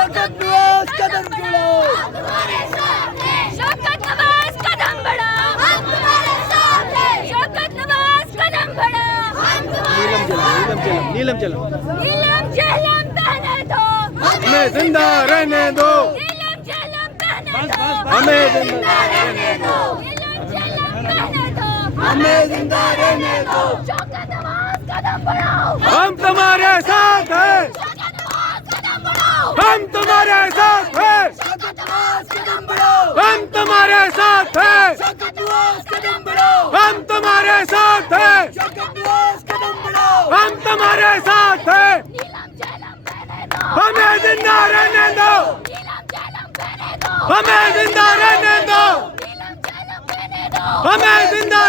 शौकत नवाज कदम बढ़ाओ, शौकत नवाज कदम बढ़ाओ, शौकत नवाज कदम बढ़ाओ। नीलम चलम नीलम झेलम पहने दो, हमें जिंदा रहने दो, नीलम झेलम पहने दो, हमें जिंदा रहने दो, नीलम झेलम पहने दो, हमें जिंदा रहने दो। शौकत नवाज कदम बढ़ाओ, हम तुम्हारे साथ हैं, शौकत नवाज कदम बढ़ाओ, हम तुम्हारे साथ हैं, शौकत नवाज कदम बढ़ाओ, हम तुम्हारे साथ हैं, शौकत नवाज कदम बढ़ाओ, हम तुम्हारे साथ हैं, शौकत नवाज कदम बढ़ाओ। हम तुम्हारे साथ हैं। नीलम झेलम पहने दो, हमें जिंदा रहने दो, नीलम झेलम पहने दो, हमें जिंदा रहने दो, नीलम झेलम पहने दो, हमें जिंदा